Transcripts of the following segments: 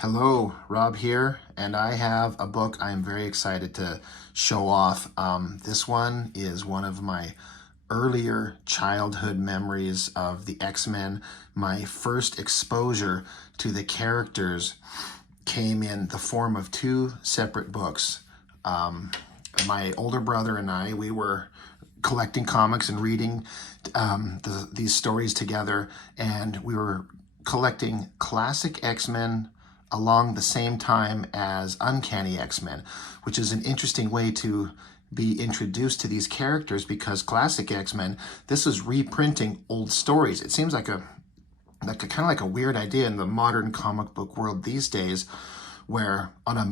Hello, Rob here, and I have a book I'm very excited to show off. This one is one of my earlier childhood memories of the X-Men. My first exposure to the characters came in the form of two separate books. My older brother and I, we were collecting comics and reading these stories together, and we were collecting classic X-Men along the same time as Uncanny X-Men, which is an interesting way to be introduced to these characters, because classic X-Men, this is reprinting old stories. It seems like a kind of like a weird idea in the modern comic book world these days, where on a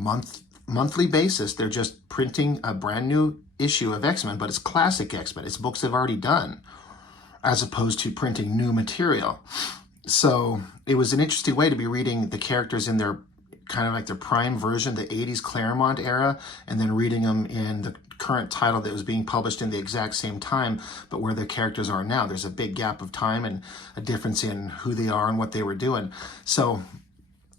monthly basis they're just printing a brand new issue of X-Men, but it's classic X-Men. It's books they've already done, as opposed to printing new material. So it was an interesting way to be reading the characters in their kind of like their prime version, the 80s Claremont era, and then reading them in the current title that was being published in the exact same time, but where their characters are now. There's a big gap of time and a difference in who they are and what they were doing. So,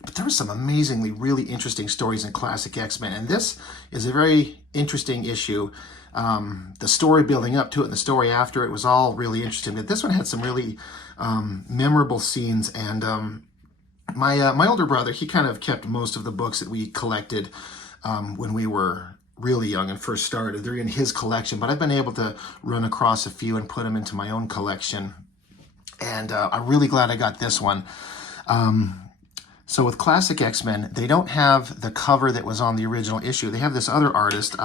but there were some amazingly really interesting stories in classic X-Men, and this is a very interesting issue. The story building up to it and the story after it was all really interesting, but this one had some really memorable scenes. And my older brother, he kind of kept most of the books that we collected when we were really young and first started. They're in his collection, but I've been able to run across a few and put them into my own collection, and I'm really glad I got this one. So with classic X-Men, they don't have the cover that was on the original issue. They have this other artist,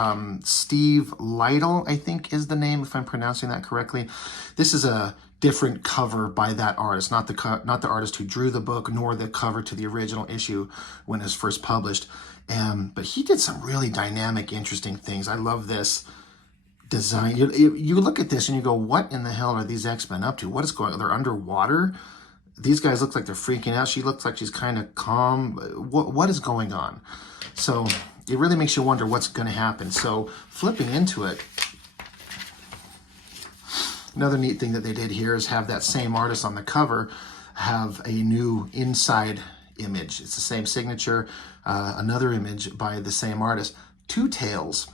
Steve Lytle, I think is the name, if I'm pronouncing that correctly. This is a different cover by that artist, not the artist who drew the book, nor the cover to the original issue when it was first published. But he did some really dynamic, interesting things. I love this design. You look at this and you go, what in the hell are these X-Men up to? What is going on? They're underwater? These guys look like they're freaking out. She looks like she's kind of calm. What is going on? So it really makes you wonder what's going to happen. So flipping into it, another neat thing that they did here is have that same artist on the cover have a new inside image. It's the same signature, another image by the same artist. Two tales.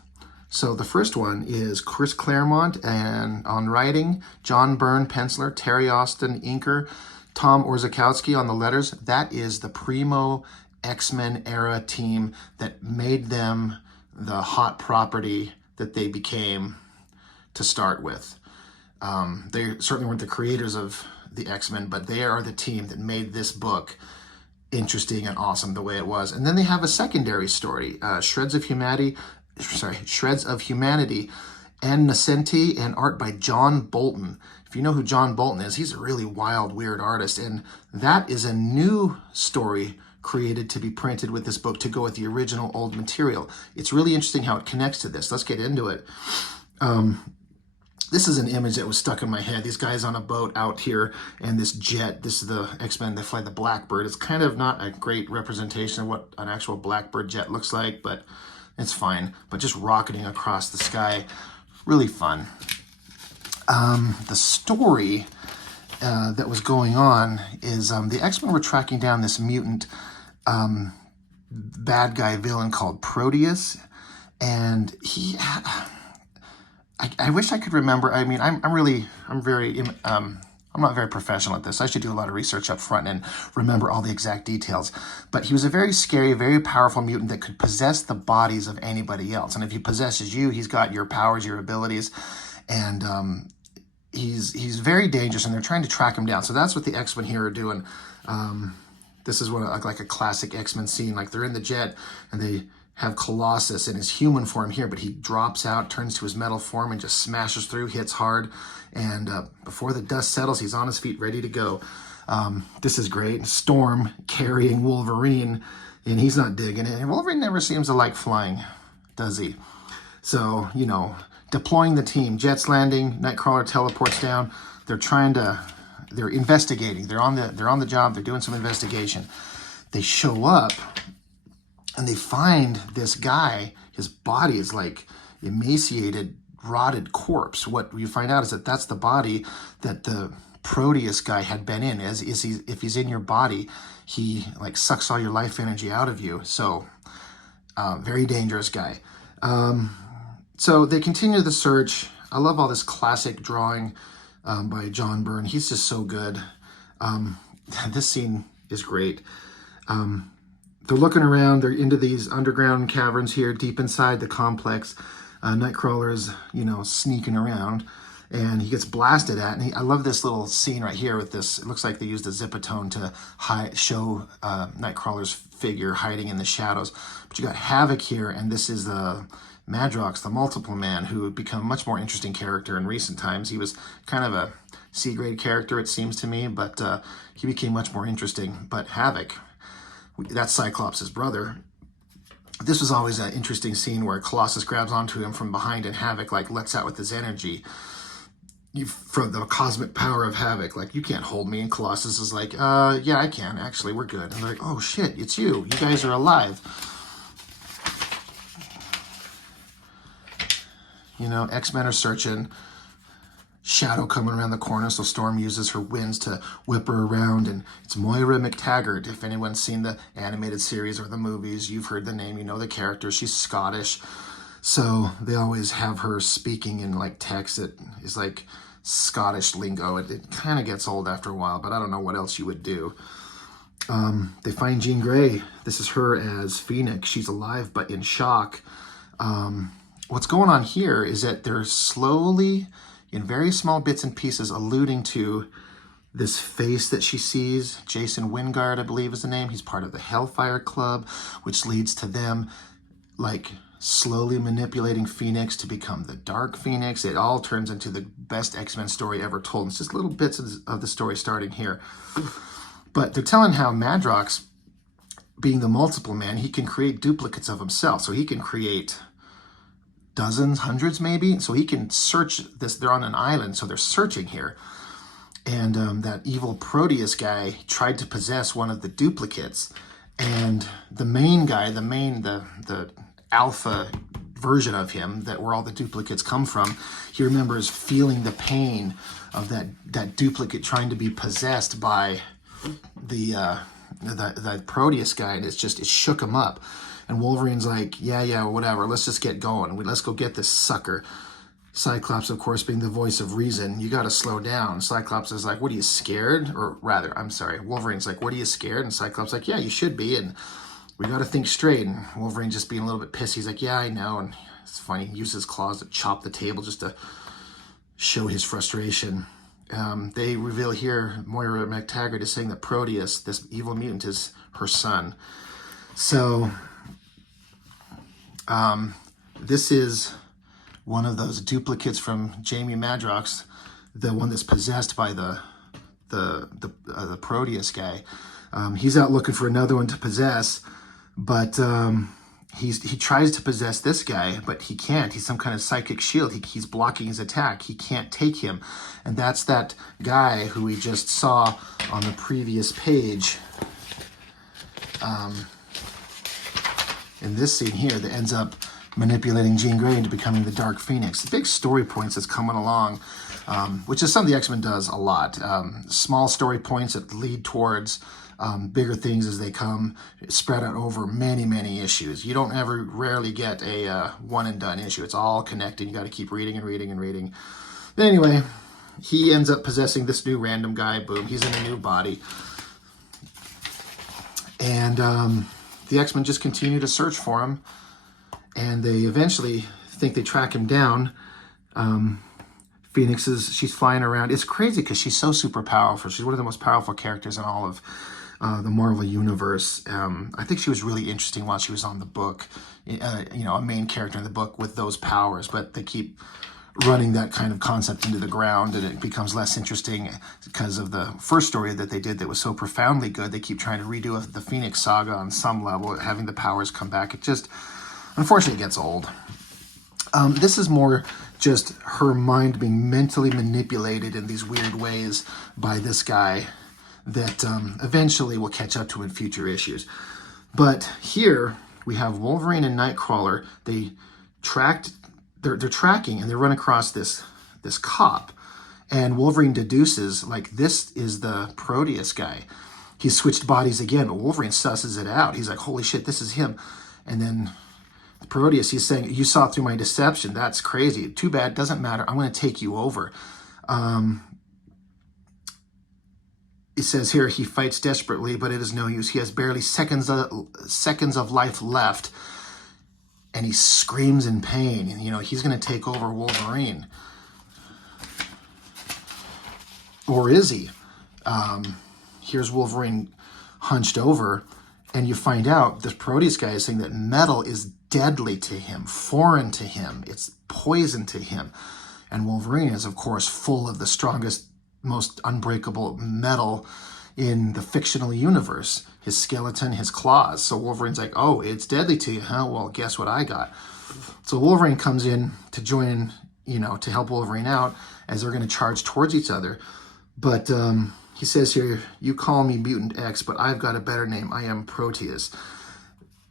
So the first one is Chris Claremont and on writing, John Byrne penciler, Terry Austin inker, Tom Orzechowski on the letters. That is the primo X-Men era team that made them the hot property that they became to start with. They certainly weren't the creators of the X-Men, but they are the team that made this book interesting and awesome the way it was. And then they have a secondary story, Shreds of Humanity, and Nascenti, and art by John Bolton. If you know who John Bolton is, he's a really wild, weird artist, and that is a new story created to be printed with this book to go with the original old material. It's really interesting how it connects to this. Let's get into it. This is an image that was stuck in my head. These guys on a boat out here, and this jet. This is the X-Men. They fly the Blackbird. It's kind of not a great representation of what an actual Blackbird jet looks like, but it's fine. But just rocketing across the sky, really fun. The story that was going on is the X-Men were tracking down this mutant bad guy villain called Proteus, and he. I wish I could remember. I mean, I'm not very professional at this. I should do a lot of research up front and remember all the exact details. But he was a very scary, very powerful mutant that could possess the bodies of anybody else. And if he possesses you, he's got your powers, your abilities, and he's very dangerous. And they're trying to track him down. So that's what the X-Men here are doing. This is like a classic X-Men scene. Like they're in the jet and they have Colossus in his human form here, but he drops out, turns to his metal form, and just smashes through, hits hard. And before the dust settles, he's on his feet, ready to go. This is great. Storm carrying Wolverine, and he's not digging it. And Wolverine never seems to like flying, does he? So, you know, deploying the team, jets landing, Nightcrawler teleports down. They're investigating. They're on the job. They're doing some investigation. They show up, and they find this guy. His body is like emaciated, rotted corpse. What you find out is that that's the body that the Proteus guy had been in. If he's in your body, he like sucks all your life energy out of you. So very dangerous guy. So they continue the search. I love all this classic drawing by John Byrne. He's just so good. This scene is great. They're looking around. They're into these underground caverns here, deep inside the complex. Nightcrawler's, sneaking around, and he gets blasted at. And I love this little scene right here with this. It looks like they used a zipatone to show Nightcrawler's figure hiding in the shadows. But you got Havoc here, and this is Madrox, the Multiple Man, who had become a much more interesting character in recent times. He was kind of a C-grade character, it seems to me, but he became much more interesting. But Havoc, that's Cyclops' brother. This was always an interesting scene where Colossus grabs onto him from behind, and Havoc like lets out with his energy from the cosmic power of Havoc. Like, you can't hold me. And Colossus is like, yeah, I can. Actually, we're good. And they're like, oh shit, it's you. You guys are alive. X-Men are searching. Shadow coming around the corner, so Storm uses her winds to whip her around, and it's Moira McTaggart. If anyone's seen the animated series or the movies, you've heard the name, you know the character. She's Scottish, so they always have her speaking in like text that is like Scottish lingo. It kind of gets old after a while, but I don't know what else you would do. They find Jean Grey. This is her as Phoenix. She's alive but in shock. What's going on here is that they're slowly, in very small bits and pieces, alluding to this face that she sees. Jason Wingard, I believe is the name. He's part of the Hellfire Club, which leads to them like slowly manipulating Phoenix to become the Dark Phoenix. It all turns into the best X-Men story ever told. It's just little bits of the story starting here. But they're telling how Madrox, being the Multiple Man, he can create duplicates of himself. So he can create dozens, hundreds maybe. So he can search this. They're on an island, so they're searching here. And that evil Proteus guy tried to possess one of the duplicates. And the main guy, the alpha version of him, that where all the duplicates come from, he remembers feeling the pain of that duplicate trying to be possessed by the Proteus guy, and it shook him up. And Wolverine's like, yeah, whatever, let's just get going. Let's go get this sucker. Cyclops, of course, being the voice of reason, you got to slow down. Cyclops is like, what, are you scared? Or rather, I'm sorry, Wolverine's like, what, are you scared? And Cyclops like, yeah, you should be, and we got to think straight. And Wolverine just being a little bit pissed. He's like, yeah, I know. And it's funny, he uses his claws to chop the table just to show his frustration. They reveal here, Moira McTaggart is saying that Proteus, this evil mutant, is her son. So this is one of those duplicates from Jamie Madrox, the one that's possessed by the Proteus guy. He's out looking for another one to possess, but he tries to possess this guy, but he can't. He's some kind of psychic shield. He's blocking his attack. He can't take him. And that's that guy who we just saw on the previous page. In this scene here that ends up manipulating Jean Grey into becoming the Dark Phoenix. The big story points that's coming along, which is something the X-Men does a lot. Small story points that lead towards bigger things as they come, spread out over many, many issues. You don't rarely get a one-and-done issue. It's all connected. You got to keep reading and reading and reading. But anyway, he ends up possessing this new random guy. Boom, he's in a new body. And the X-Men just continue to search for him. And they eventually think they track him down. Phoenix she's flying around. It's crazy because she's so super powerful. She's one of the most powerful characters in all of the Marvel Universe. I think she was really interesting while she was on the book. A main character in the book with those powers. But they keep running that kind of concept into the ground, and it becomes less interesting because of the first story that they did that was so profoundly good. They keep trying to redo the Phoenix saga on some level, having the powers come back. It just, unfortunately, gets old. This is more just her mind being mentally manipulated in these weird ways by this guy that eventually will catch up to in future issues. But here we have Wolverine and Nightcrawler. They're tracking, and they run across this cop, And Wolverine deduces, like, this is the Proteus guy. He's switched bodies again, but Wolverine susses it out. He's like, holy shit, this is him. And then the Proteus, he's saying, you saw through my deception. That's crazy. Too bad. Doesn't matter. I'm going to take you over. It says here, he fights desperately, but it is no use. He has barely seconds of life left. And he screams in pain. And, you know, he's going to take over Wolverine. Or is he? Here's Wolverine hunched over. And you find out this Proteus guy is saying that metal is deadly to him, foreign to him. It's poison to him. And Wolverine is, of course, full of the strongest, most unbreakable metal in the fictional universe. His skeleton, his claws. So Wolverine's like, oh, it's deadly to you, huh? Well, guess what I got? So Wolverine comes in to join, you know, to help Wolverine out as they're going to charge towards each other. But he says here, you call me Mutant X, but I've got a better name. I am Proteus,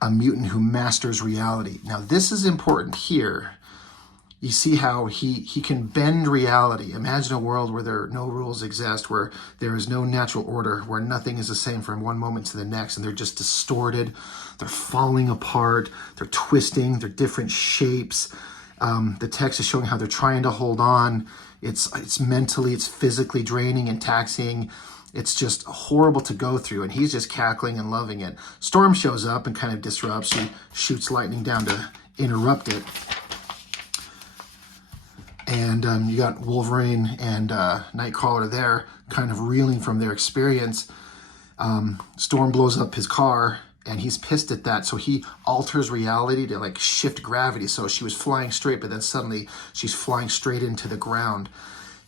a mutant who masters reality. Now, this is important here. You see how he can bend reality. Imagine a world where no rules exist, where there is no natural order, where nothing is the same from one moment to the next, and they're just distorted. They're falling apart. They're twisting. They're different shapes. The text is showing how they're trying to hold on. It's mentally, it's physically draining and taxing. It's just horrible to go through, and he's just cackling and loving it. Storm shows up and kind of disrupts. She shoots lightning down to interrupt it. And you got Wolverine and Nightcrawler there, kind of reeling from their experience. Storm blows up his car, and he's pissed at that. So he alters reality to like shift gravity. So she was flying straight, but then suddenly she's flying straight into the ground.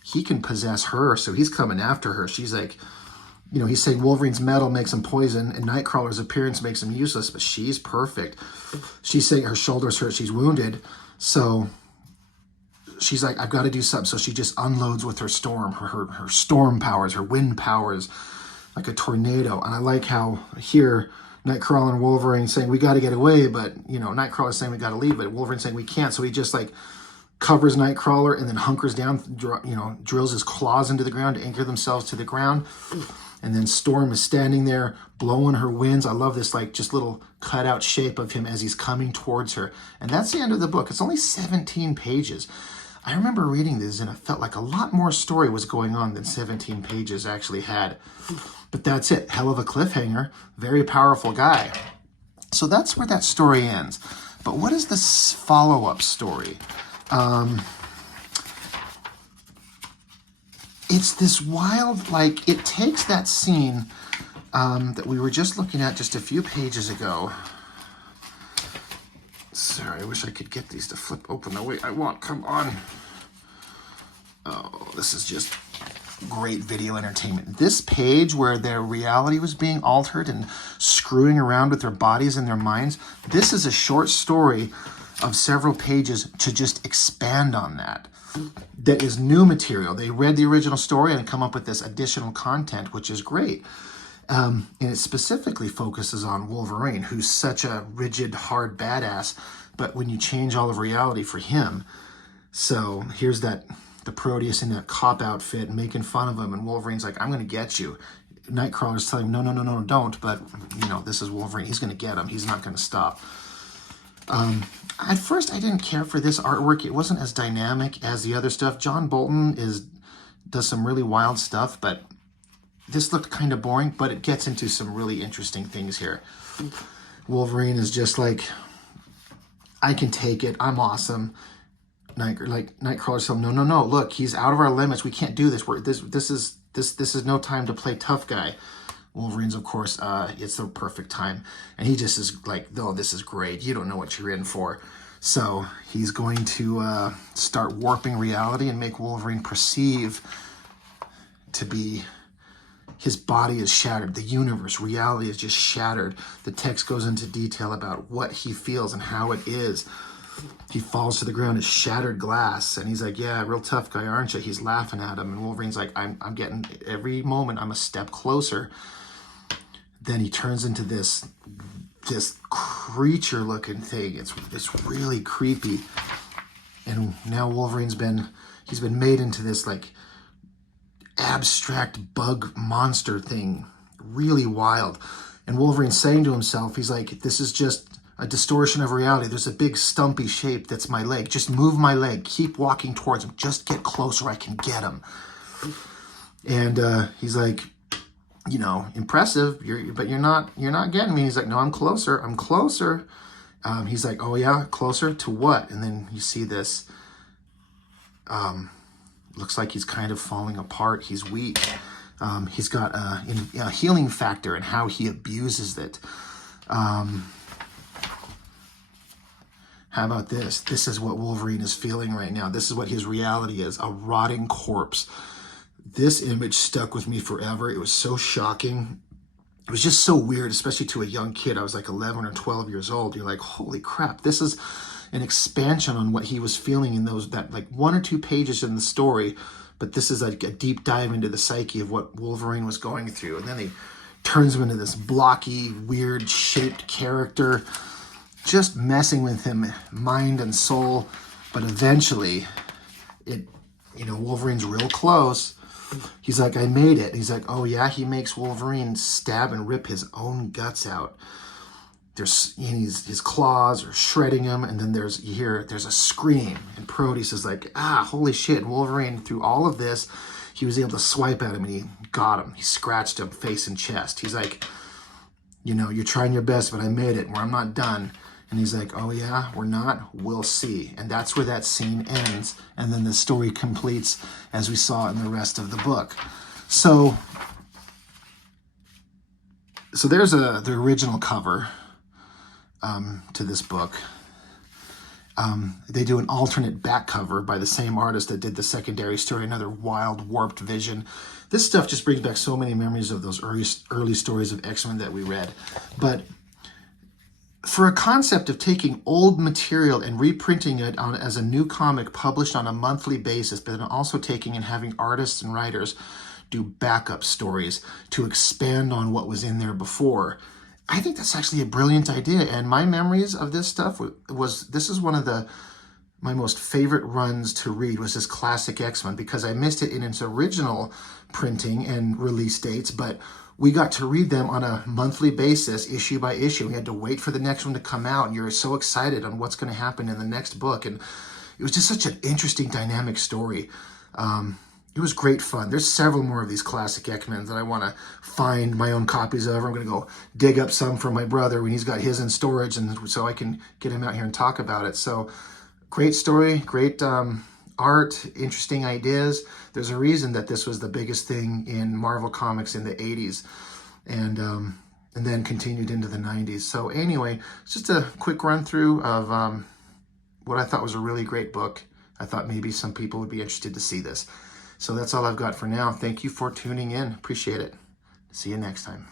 He can possess her, so he's coming after her. She's like, you know, he's saying Wolverine's metal makes him poison, and Nightcrawler's appearance makes him useless, but she's perfect. She's saying her shoulders hurt, she's wounded. So she's like, I've got to do something. So she just unloads with her storm, her storm powers, her wind powers, like a tornado. And I like how here Nightcrawler and Wolverine saying, we got to get away, but, you know, Nightcrawler's saying we got to leave, but Wolverine's saying we can't. So he just like covers Nightcrawler and then hunkers down, you know, drills his claws into the ground to anchor themselves to the ground. And then Storm is standing there blowing her winds. I love this like just little cutout shape of him as he's coming towards her. And that's the end of the book. It's only 17 pages. I remember reading this and it felt like a lot more story was going on than 17 pages actually had. But that's it. Hell of a cliffhanger. Very powerful guy. So that's where that story ends. But what is this follow-up story? It's this wild, like, it takes that scene that we were just looking at just a few pages ago. Sorry, I wish I could get these to flip open the way I want. Come on. Oh, this is just great video entertainment. This page where their reality was being altered and screwing around with their bodies and their minds, this is a short story of several pages to just expand on that. That is new material. They read the original story and come up with this additional content, which is great. And it specifically focuses on Wolverine, who's such a rigid, hard badass, but when you change all of reality for him. So here's the Proteus in that cop outfit making fun of him, and Wolverine's like, I'm going to get you. Nightcrawler's telling him, no, don't, but, you know, this is Wolverine. He's going to get him. He's not going to stop. At first, I didn't care for this artwork. It wasn't as dynamic as the other stuff. John Bolton does some really wild stuff, but this looked kind of boring, but it gets into some really interesting things here. Wolverine is just like, I can take it. I'm awesome. Nightcrawler's telling him, no, look, he's out of our limits. We can't do this. This is no time to play tough guy. Wolverine's, of course, it's the perfect time. And he just is like, oh, this is great. You don't know what you're in for. So he's going to start warping reality and make Wolverine perceive to be, his body is shattered. The universe, reality is just shattered. The text goes into detail about what he feels and how it is. He falls to the ground as shattered glass, and he's like, yeah, real tough guy, aren't you? He's laughing at him, and Wolverine's like, I'm getting, every moment I'm a step closer. Then he turns into this creature-looking thing. It's really creepy. And now Wolverine's been made into this like abstract bug monster thing, really wild. And Wolverine's saying to himself, he's like, this is just a distortion of reality. There's a big stumpy shape that's my leg. Just move my leg. Keep walking towards him. Just get closer. I can get him. And he's like, you know, impressive, but you're not getting me. He's like, no, I'm closer. I'm closer. He's like, oh yeah, closer to what? And then you see this. Looks like he's kind of falling apart. He's weak. He's got a healing factor and how he abuses it. How about this? This is what Wolverine is feeling right now. This is what his reality is, a rotting corpse. This image stuck with me forever. It was so shocking. It was just so weird, especially to a young kid. I was like 11 or 12 years old. You're like, holy crap, this is an expansion on what he was feeling in that like 1 or 2 pages in the story. But this is like a deep dive into the psyche of what Wolverine was going through. And then he turns him into this blocky, weird shaped character, just messing with him, mind and soul. But eventually, Wolverine's real close. He's like, I made it. He's like, oh yeah, he makes Wolverine stab and rip his own guts out. His claws are shredding him, and then there's a scream, and Proteus is like, holy shit. Wolverine, through all of this, he was able to swipe at him, and he got him. He scratched him face and chest. He's like, you're trying your best, but I made it, where I'm not done. And he's like, oh yeah, we're not, we'll see. And that's where that scene ends. And then the story completes as we saw in the rest of the book. So there's the original cover to this book. They do an alternate back cover by the same artist that did the secondary story, another wild, warped vision. This stuff just brings back so many memories of those early stories of X-Men that we read. But for a concept of taking old material and reprinting it as a new comic published on a monthly basis, but then also taking and having artists and writers do backup stories to expand on what was in there before, I think that's actually a brilliant idea. And my memories of this stuff this is one of my most favorite runs to read, was this classic X-Men, because I missed it in its original printing and release dates, but we got to read them on a monthly basis, issue by issue. We had to wait for the next one to come out, and you're so excited on what's going to happen in the next book. And it was just such an interesting, dynamic story. It was great fun. There's several more of these classic X-Men that I want to find my own copies of. I'm going to go dig up some for my brother when he's got his in storage, and so I can get him out here and talk about it. So great story, great art, interesting ideas. There's a reason that this was the biggest thing in Marvel Comics in the 80s, and then continued into the 90s. So anyway, it's just a quick run through of what I thought was a really great book. I thought maybe some people would be interested to see this. So that's all I've got for now. Thank you for tuning in. Appreciate it. See you next time.